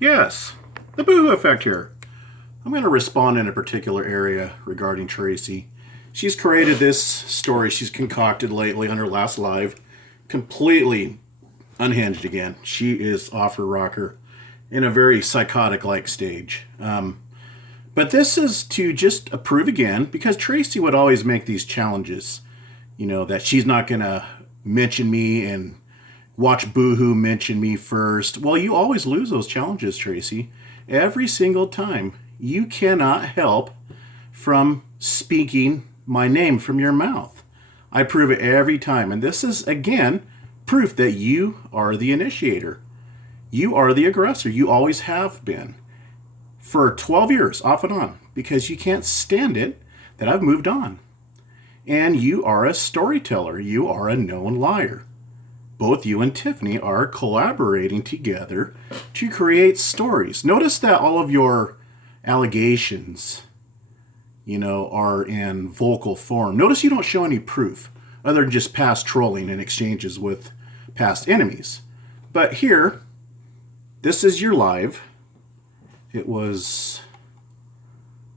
Yes, the boohoo effect here. I'm going to respond in a particular area regarding Tracy. She's created this story she's concocted lately on her last live, completely unhinged again. She is off her rocker in a very psychotic-like stage. But this is to just approve again, because Tracy would always make these challenges, that she's not going to mention me and watch Boohoo mention me first. Well, you always lose those challenges, Tracy. Every single time. You cannot help from speaking my name from your mouth. I prove it every time. And this is, again, proof that you are the initiator. You are the aggressor. You always have been. For 12 years, off and on. Because you can't stand it that I've moved on. And you are a storyteller. You are a known liar. Both you and Tiffany are collaborating together to create stories. Notice that all of your allegations, are in vocal form. Notice you don't show any proof other than just past trolling and exchanges with past enemies. But here, this is your live. It was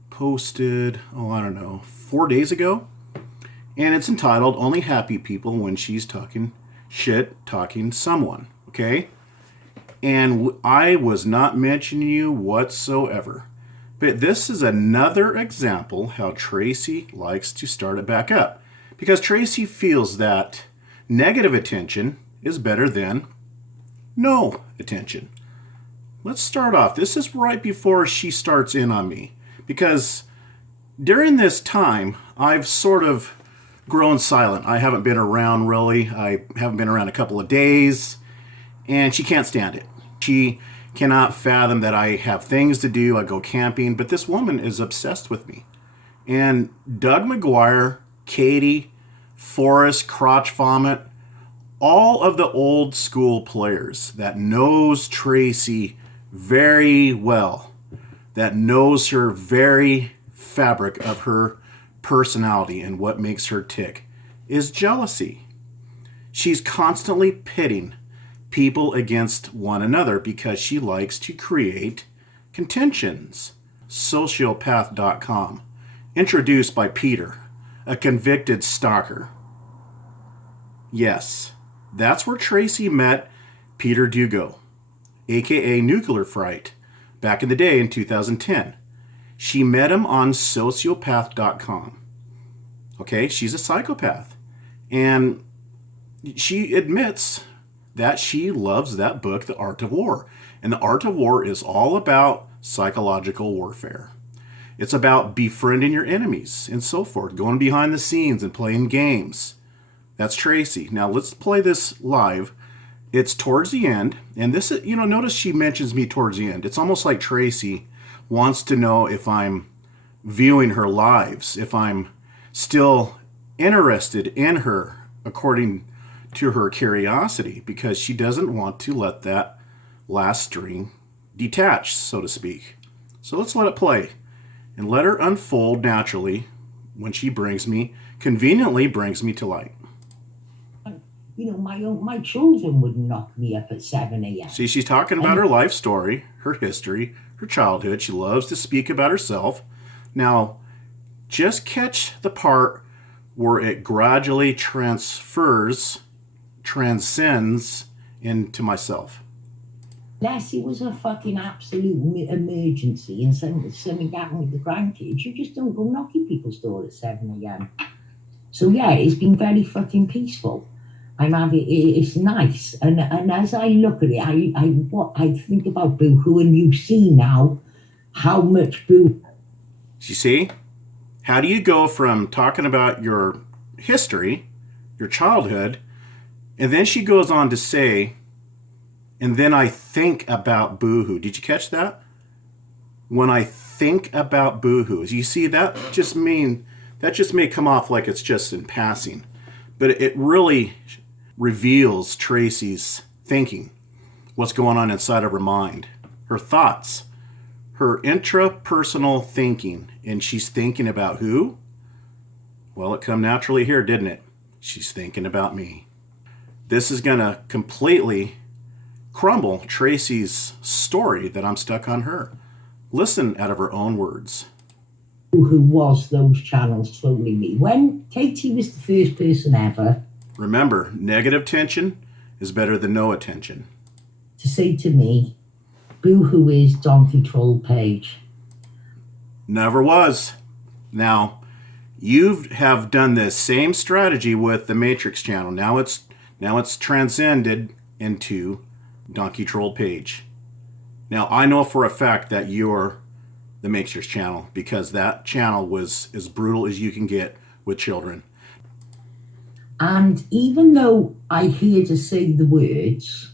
posted, 4 days ago. And it's entitled, Only Happy People When She's Talking Shit, Talking Someone. Okay? And I was not mentioning you whatsoever. But this is another example how Tracy likes to start it back up. Because Tracy feels that negative attention is better than no attention. Let's start off. This is right before she starts in on me. Because during this time, I've sort of grown silent. I haven't been around really. I haven't been around a couple of days. And she can't stand it. She cannot fathom that I have things to do. I go camping. But this woman is obsessed with me. And Doug McGuire, Katie, Forrest, Crotch Vomit, all of the old school players that knows Tracy very well, that knows her very fabric of her personality and what makes her tick, is jealousy. She's constantly pitting people against one another because she likes to create contentions. Sociopath.com. Introduced by Peter, a convicted stalker. Yes, that's where Tracy met Peter Dugo, aka Nuclear Fright, back in the day in 2010. She met him on sociopath.com. Okay, she's a psychopath. And she admits that she loves that book, The Art of War. And The Art of War is all about psychological warfare. It's about befriending your enemies and so forth, going behind the scenes and playing games. That's Tracy. Now let's play this live. It's towards the end, and this is, notice she mentions me towards the end. It's almost like Tracy wants to know if I'm viewing her lives, if I'm still interested in her according to her curiosity, because she doesn't want to let that last string detach, so to speak. So let's let it play and let her unfold naturally when she conveniently brings me to light. My children would knock me up at 7 a.m. See, she's talking about her life story, her history, her childhood. She loves to speak about herself. Now, just catch the part where it gradually transcends into myself. Unless it was a fucking absolute emergency and something happened with the grandkids, you just don't go knocking people's door at 7 a.m. So yeah, it's been very fucking peaceful. It's nice, and as I look at it, I think about Boohoo, and you see now how much Boo. You see, how do you go from talking about your history, your childhood, and then she goes on to say, and then I think about Boohoo. Did you catch that? When I think about Boohoo, you see that just may come off like it's just in passing, but it really reveals Tracy's thinking, what's going on inside of her mind, her thoughts, her intrapersonal thinking. And she's thinking about who? Well, it come naturally here, didn't it? She's thinking about me. This is going to completely crumble Tracy's story that I'm stuck on her. Listen out of her own words. Who was those channels totally me. When Katie was the first person ever Remember, negative attention is better than no attention. to say to me, Boo-hoo is Donkey Troll Page. Never was. Now, you have done this same strategy with the Matrix channel. Now it's transcended into Donkey Troll Page. Now, I know for a fact that you're the Matrix channel because that channel was as brutal as you can get with children. And even though I heard her say the words,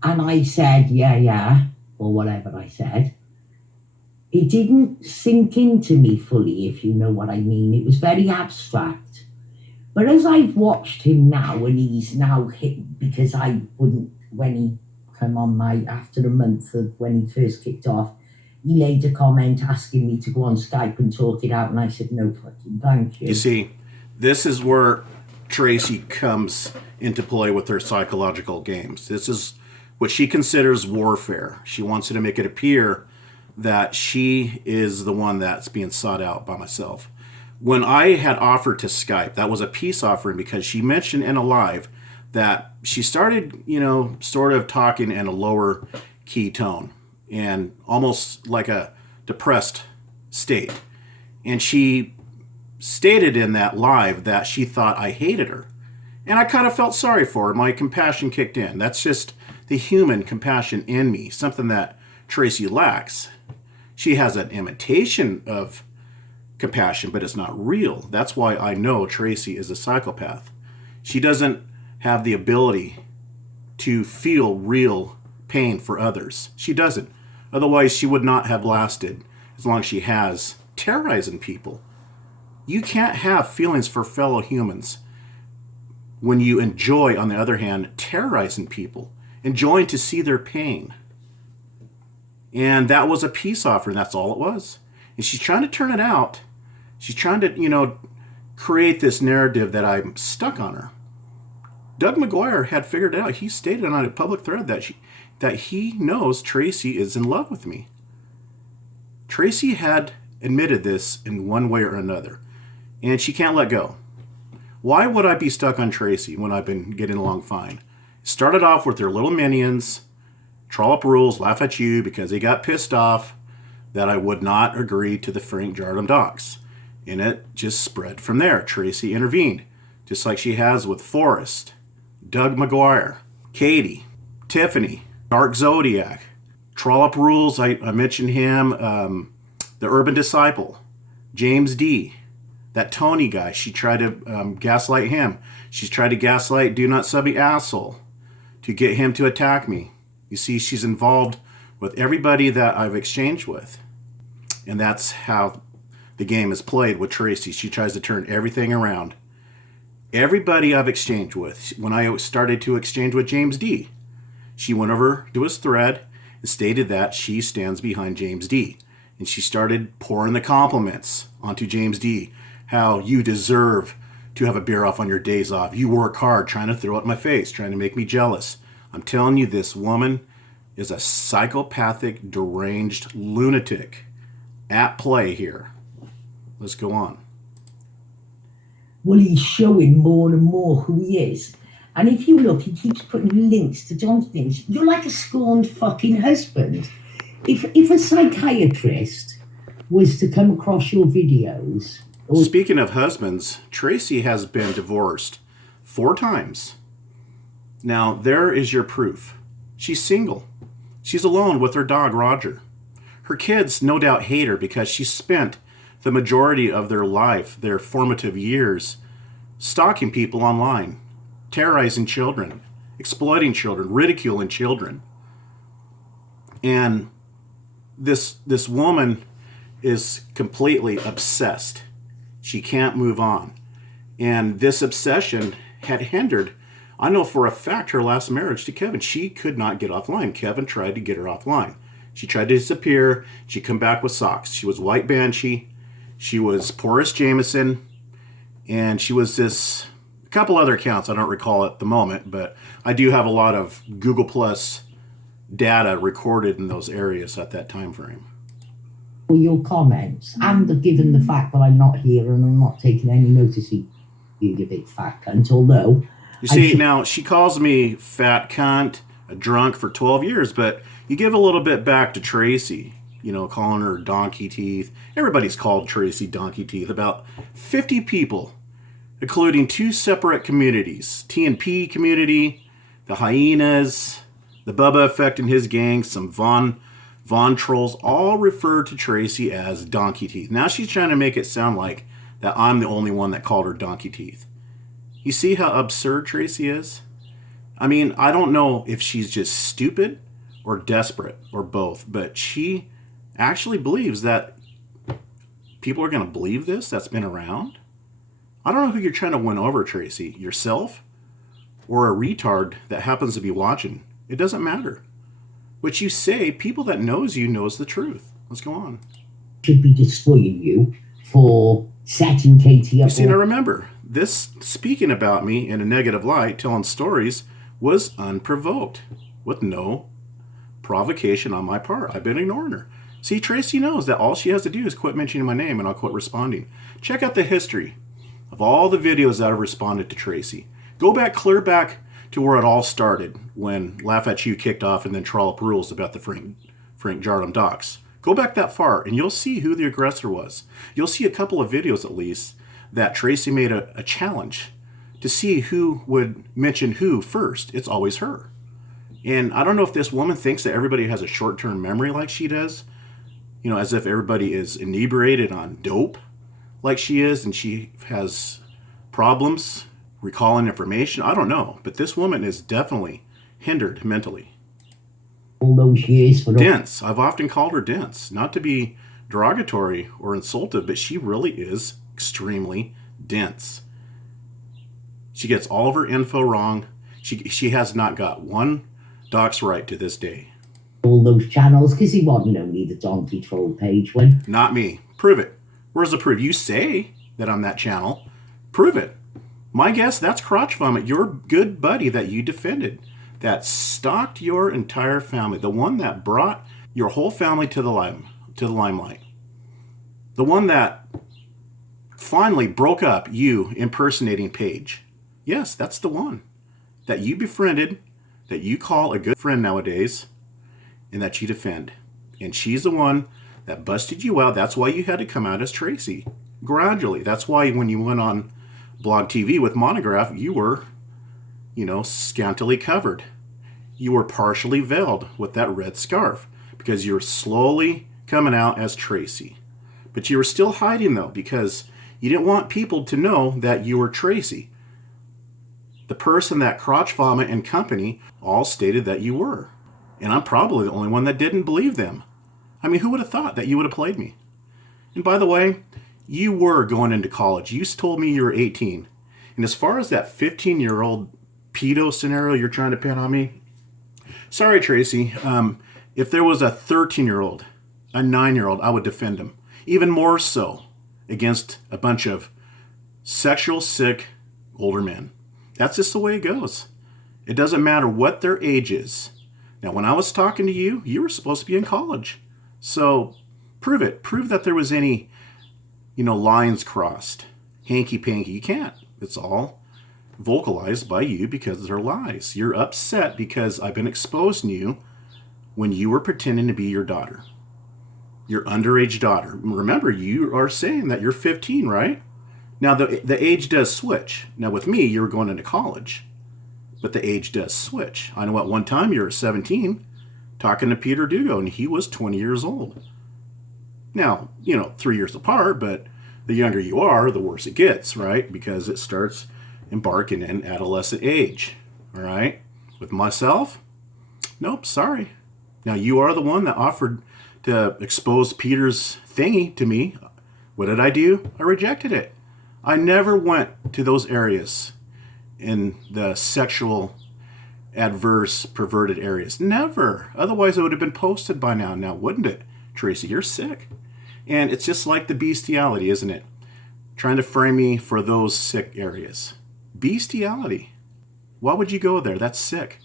and I said, yeah, or whatever I said, it didn't sink into me fully, if you know what I mean. It was very abstract. But as I've watched him now, and he's now hit, because I wouldn't, when he came on after a month of when he first kicked off, he made a comment asking me to go on Skype and talk it out, and I said, no fucking thank you. You see, this is where Tracy comes into play with her psychological games. This is what she considers warfare. She wants to make it appear that she is the one that's being sought out by myself. When I had offered to Skype, that was a peace offering because she mentioned in a live that she started, sort of talking in a lower key tone and almost like a depressed state. And she stated in that live that she thought I hated her. And I kind of felt sorry for her. My compassion kicked in. That's just the human compassion in me, something that Tracy lacks. She has an imitation of compassion, but it's not real. That's why I know Tracy is a psychopath. She doesn't have the ability to feel real pain for others. She doesn't. Otherwise, she would not have lasted as long as she has, terrorizing people. You can't have feelings for fellow humans when you enjoy, on the other hand, terrorizing people, enjoying to see their pain. And that was a peace offering. That's all it was. And she's trying to turn it out. She's trying to, create this narrative that I'm stuck on her. Doug McGuire had figured it out. He stated on a public thread that he knows Tracy is in love with me. Tracy had admitted this in one way or another. And she can't let go. Why would I be stuck on Tracy when I've been getting along fine? It started off with their little minions, trollop rules, laugh at you because they got pissed off that I would not agree to the Frank Jardim docs. And it just spread from there. Tracy intervened, just like she has with Forrest, Doug McGuire, Katie, Tiffany, Dark Zodiac, trollop rules, I mentioned him, the Urban Disciple, James D., that Tony guy, she tried to gaslight him. She's tried to gaslight Do Not Subby Asshole to get him to attack me. You see, she's involved with everybody that I've exchanged with. And that's how the game is played with Tracy. She tries to turn everything around. Everybody I've exchanged with, when I started to exchange with James D., she went over to his thread and stated that she stands behind James D. And she started pouring the compliments onto James D. How you deserve to have a beer off on your days off. You work hard, trying to throw it in my face, trying to make me jealous. I'm telling you, this woman is a psychopathic, deranged lunatic at play here. Let's go on. Well, he's showing more and more who he is. And if you look, he keeps putting links to John's things. You're like a scorned fucking husband. If a psychiatrist was to come across your videos... Speaking of husbands, Tracy has been divorced 4 times. Now, there is your proof. She's single. She's alone with her dog, Roger. Her kids no doubt hate her because she spent the majority of their life, their formative years, stalking people online, terrorizing children, exploiting children, ridiculing children. And this woman is completely obsessed. She can't move on. And this obsession had hindered, I know for a fact, her last marriage to Kevin. She could not get offline. Kevin tried to get her offline. She tried to disappear. She'd come back with socks. She was White Banshee. She was Porous Jameson. And she was a couple other accounts I don't recall at the moment, but I do have a lot of Google Plus data recorded in those areas at that time frame. For your comments, and given the fact that I'm not here and I'm not taking any notice of you, you big fat cunt, although... You see, now, she calls me fat cunt, a drunk for 12 years, but you give a little bit back to Tracy, you know, calling her donkey teeth. Everybody's called Tracy donkey teeth. About 50 people, including 2 separate communities. T&P community, the Hyenas, the Bubba Effect and his gang, some Von trolls, all refer to Tracy as donkey teeth. Now she's trying to make it sound like that I'm the only one that called her donkey teeth. You see how absurd Tracy is? I mean, I don't know if she's just stupid or desperate or both, but she actually believes that people are going to believe this that's been around. I don't know who you're trying to win over, Tracy. Yourself or a retard that happens to be watching. It doesn't matter. What you say, people that knows you knows the truth. Let's go on. Should be destroying you for setting Katie up. You see, now remember, this speaking about me in a negative light, telling stories, was unprovoked, with no provocation on my part. I've been ignoring her. See, Tracy knows that all she has to do is quit mentioning my name and I'll quit responding. Check out the history of all the videos that have responded to Tracy. Go back, clear back to where it all started, when Laugh At You kicked off and then Trollop Rules about the Frank Jardim docs. Go back that far and you'll see who the aggressor was. You'll see a couple of videos at least that Tracy made a challenge to see who would mention who first. It's always her. And I don't know if this woman thinks that everybody has a short-term memory like she does, you know, as if everybody is inebriated on dope like she is and she has problems recalling information. I don't know, but this woman is definitely hindered mentally. All those years for dense. I've often called her dense, not to be derogatory or insultive, but she really is extremely dense. She gets all of her info wrong. She has not got one docs right to this day. All those channels, because he wasn't only the donkey troll page when... Not me. Prove it. Where's the proof? You say that I'm that channel. Prove it. My guess, that's Crotch Vomit, your good buddy that you defended, that stalked your entire family, the one that brought your whole family to the limelight, the one that finally broke up you impersonating Paige. Yes, that's the one that you befriended, that you call a good friend nowadays, and that you defend. And she's the one that busted you out. That's why you had to come out as Tracy gradually. That's why when you went on Blog TV with Monograph, you were, you know, scantily covered. You were partially veiled with that red scarf because you were slowly coming out as Tracy. But you were still hiding, though, because you didn't want people to know that you were Tracy, the person that Crotch Vomit and company all stated that you were. And I'm probably the only one that didn't believe them. I mean, who would have thought that you would have played me? And by the way, you were going into college. You told me you were 18. And as far as that 15-year-old peedo scenario you're trying to pin on me, sorry, Tracy. If there was a 13-year-old, a 9-year-old, I would defend him. Even more so against a bunch of sexual sick older men. That's just the way it goes. It doesn't matter what their age is. Now, when I was talking to you, you were supposed to be in college. So prove it. Prove that there was any, you know, lines crossed. Hanky-panky. You can't. It's all vocalized by you because they're lies. You're upset because I've been exposing you when you were pretending to be your daughter. Your underage daughter. Remember, you are saying that you're 15, right? Now, the age does switch. Now, with me, you were going into college. But the age does switch. I know at one time you were 17 talking to Peter Dugo, and he was 20 years old. Now, you know, 3 years apart, but the younger you are, the worse it gets, right? Because it starts embarking in adolescent age, all right? With myself, nope, sorry. Now, you are the one that offered to expose Peter's thingy to me. What did I do? I rejected it. I never went to those areas in the sexual, adverse, perverted areas. Never. Otherwise, it would have been posted by now, wouldn't it? Tracy, you're sick. And it's just like the bestiality, isn't it? Trying to frame me for those sick areas. Bestiality. Why would you go there? That's sick.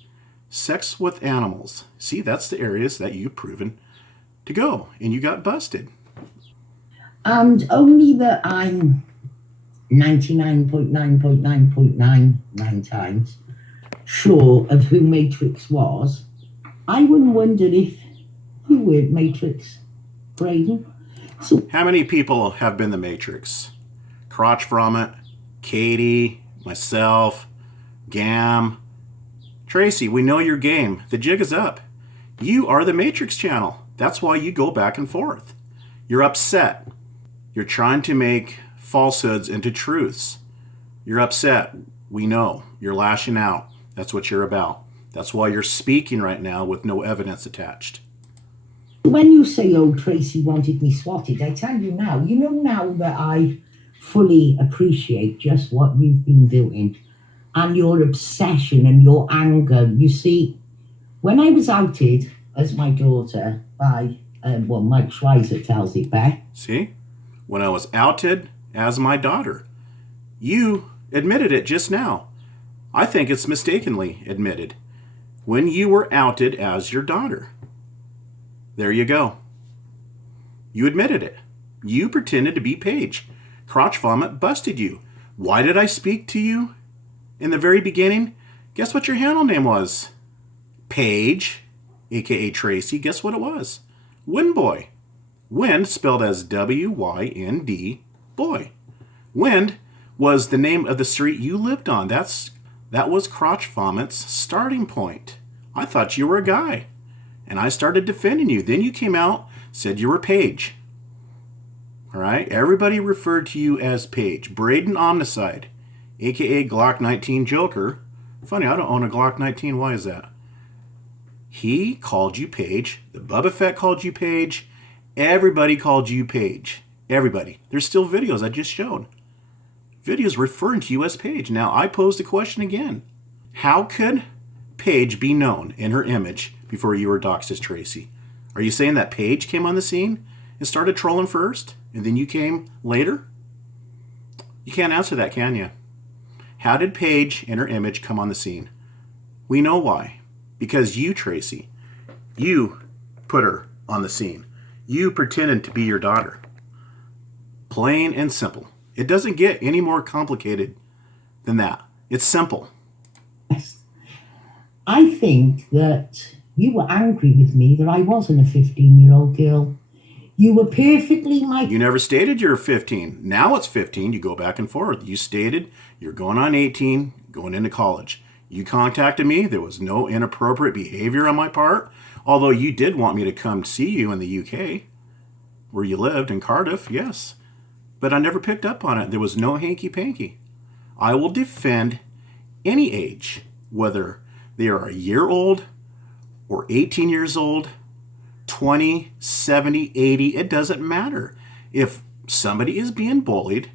sex with animals. See, that's the areas that you've proven to go, and you got busted. And only that I'm 99.9.9.99 times sure of who Matrix was, I wouldn't wonder if you were Matrix, Braden. So, How many people have been the Matrix? Crotch Vomit, Katie, myself, Gam, Tracy, we know your game. The jig is up. You are the Matrix channel. That's why you go back and forth. You're upset. You're trying to make falsehoods into truths. You're upset. We know. You're lashing out. That's what you're about. That's why you're speaking right now with no evidence attached. when you say, oh, Tracy wanted me swatted, I tell you now, now that I fully appreciate just what you've been doing and your obsession and your anger. You see, when I was outed as my daughter by, Mike Schweizer tells it best. See? When I was outed as my daughter. You admitted it just now. I think it's mistakenly admitted. When you were outed as your daughter. There you go. You admitted it. You pretended to be Paige. Crotch Vomit busted you. Why did I speak to you in the very beginning? Guess what your handle name was? Paige, aka Tracy. Guess what it was? Wind Boy. Wind spelled as W-Y-N-D, boy. Wind was the name of the street you lived on. That was Crotch Vomit's starting point. I thought you were a guy. And I started defending you. Then you came out, said you were Paige. All right? Everybody referred to you as Paige. Braden Omnicide, a.k.a. Glock 19 Joker. Funny, I don't own a Glock 19. Why is that? He called you Paige. The Bubba Fett called you Paige. Everybody called you Paige. Everybody. There's still videos I just showed. Videos referring to you as Paige. Now, I posed the question again. How could Paige be known in her image before you were doxxed as Tracy? Are you saying that Paige came on the scene and started trolling first, and then you came later? You can't answer that, can you? How did Paige in her image come on the scene? We know why. Because you, Tracy, you put her on the scene. You pretended to be your daughter. Plain and simple. It doesn't get any more complicated than that. It's simple. I think that you were angry with me that I wasn't a 15-year-old girl. You were perfectly You never stated you're 15. Now it's 15. You go back and forth. You stated you're going on 18, going into college. You contacted me. There was no inappropriate behavior on my part. Although you did want me to come see you in the UK, where you lived, in Cardiff, yes. But I never picked up on it. There was no hanky-panky. I will defend any age, whether they are a year old or 18 years old, 20, 70, 80, it doesn't matter. If somebody is being bullied,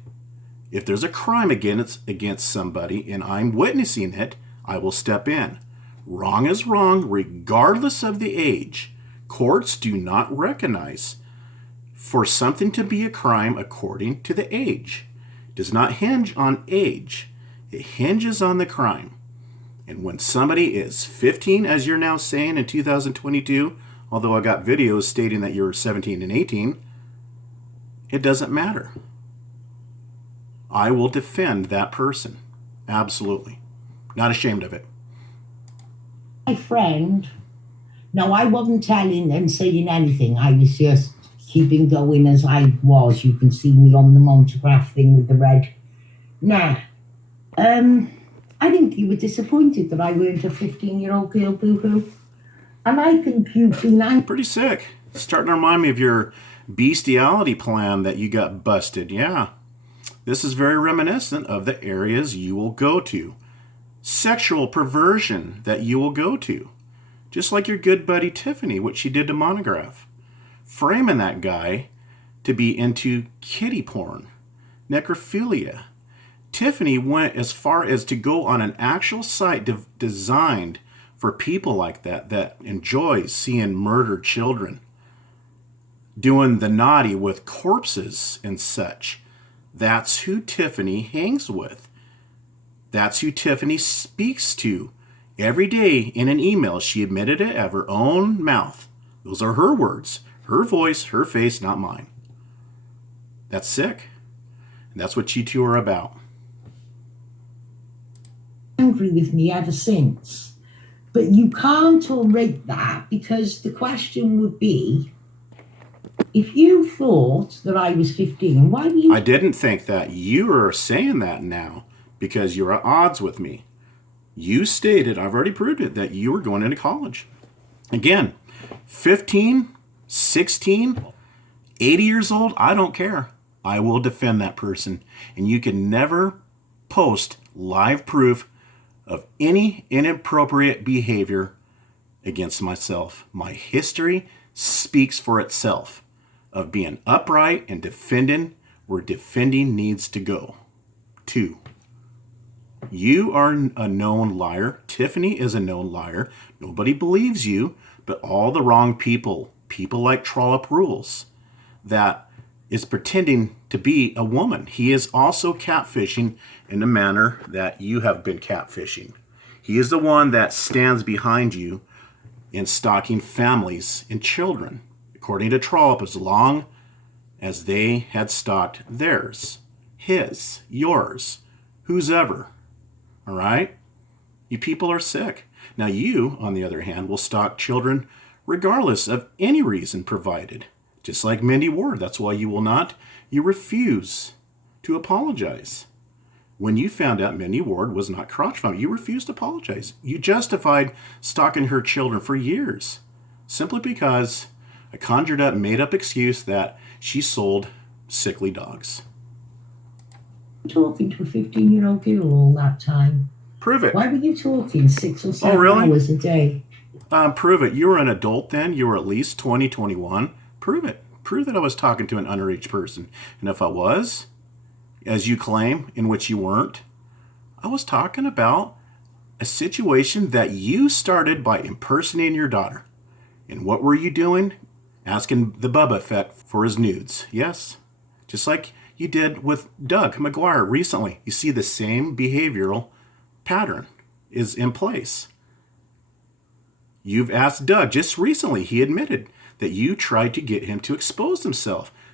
if there's a crime against somebody and I'm witnessing it, I will step in. Wrong is wrong, regardless of the age. Courts do not recognize for something to be a crime according to the age. It does not hinge on age. It hinges on the crime. And when somebody is 15, as you're now saying in 2022, although I got videos stating that you're 17 and 18, it doesn't matter. I will defend that person. Absolutely. Not ashamed of it. my friend. No, I wasn't telling and saying anything. I was just keeping going as I was. You can see me on the monograph thing with the red. Nah. I think you were disappointed that I weren't a 15-year-old girl, boo-hoo. And I think you've been angry. Pretty sick. Starting to remind me of your bestiality plan that you got busted. Yeah. This is very reminiscent of the areas you will go to. Sexual perversion that you will go to. Just like your good buddy Tiffany, what she did to Monograph. Framing that guy to be into kiddie porn, necrophilia. Tiffany went as far as to go on an actual site designed for people like that enjoys seeing murdered children, doing the naughty with corpses and such. That's who Tiffany hangs with. That's who Tiffany speaks to Every day in an email, she admitted it out of her own mouth. Those are her words, her voice, her face, not mine. That's sick. And that's what you two are about. Angry with me ever since. But you can't tolerate that, because the question would be, if you thought that I was 15, why were you... I didn't think that. You are saying that now because you're at odds with me. You stated, I've already proved it, that you were going into college. Again, 15, 16, 80 years old, I don't care. I will defend that person. And you can never post live proof of any inappropriate behavior against myself. My history speaks for itself of being upright and defending where defending needs to go. 2, you are a known liar. Tiffany is a known liar. Nobody believes you, but all the wrong people like Trollop Rules, that is pretending to be a woman. He is also catfishing in the manner that you have been catfishing. He is the one that stands behind you in stalking families and children, according to Trollop, as long as they had stalked theirs, his, yours, whose ever. All right? You people are sick. Now you, on the other hand, will stalk children regardless of any reason provided. Just like Mindy Ward. That's why you will not. You refuse to apologize. When you found out Mindy Ward was not crotch vomiting, you refused to apologize. You justified stalking her children for years simply because a conjured up, made up excuse that she sold sickly dogs. Talking to a 15-year-old girl all that time. Prove it. Why were you talking 6 or 7 hours a day? Prove it. You were an adult then. You were at least 20, 21. Prove it. Prove that I was talking to an underage person. And if I was, as you claim, in which you weren't, I was talking about a situation that you started by impersonating your daughter. And what were you doing? Asking the Bubba Effect for his nudes. Yes. Just like you did with Doug McGuire recently. You see the same behavioral pattern is in place. You've asked Doug just recently, he admitted that you tried to get him to expose himself.